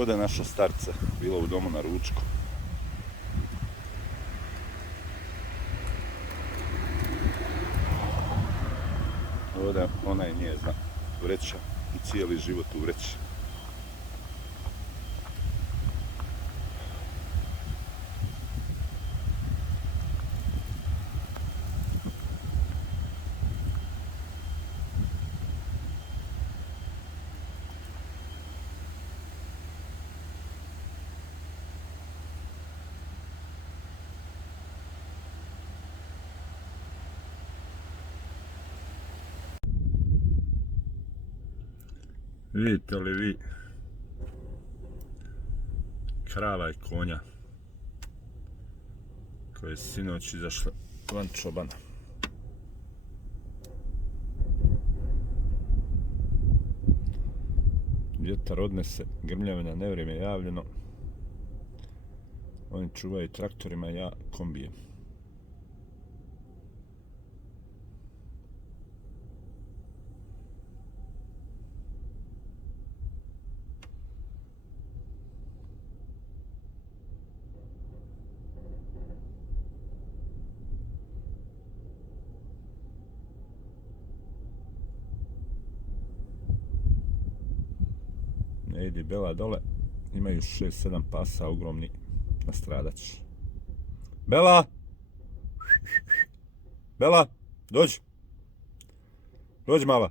Ovdje je naša starca bila u domu na ručku. Ovdje ona je njezna vreća i cijeli život u vreći. Vidite li vi krava i konja koje su sinoć izašle van čobana? Vjetar odnese, grmljavina, nevrijeme javljeno. Oni čuvaju traktorima, ja kombijem. Ne ide Bela dole, imaju 6-7 pasa ogromni, nastradat će. Bela! Bela, dođi! Dođi mala!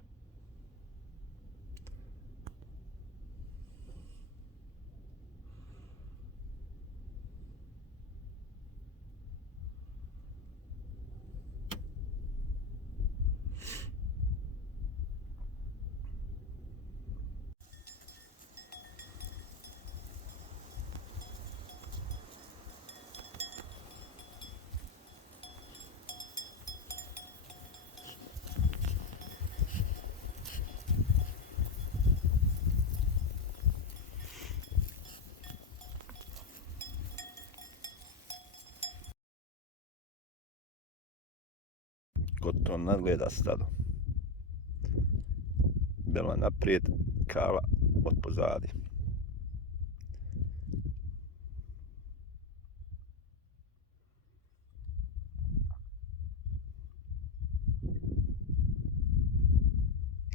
Koton nadgleda stado. Bela naprijed, Kala od pozadi.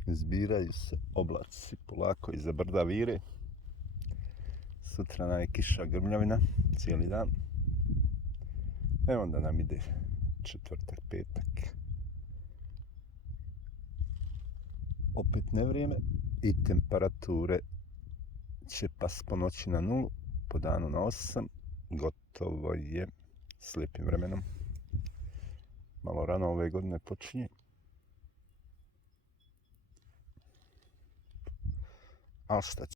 Zbiraju se oblaci polako iza brda vire. Sutra je kiša, grmljavina, cijeli dan. E onda nam ide četvrtak, petak. Opet nevrijeme i temperature će pas po noći na 0, po danu na 8. Gotovo je s lijepim vremenom. Malo rano ove godine počinje. Ali šta će?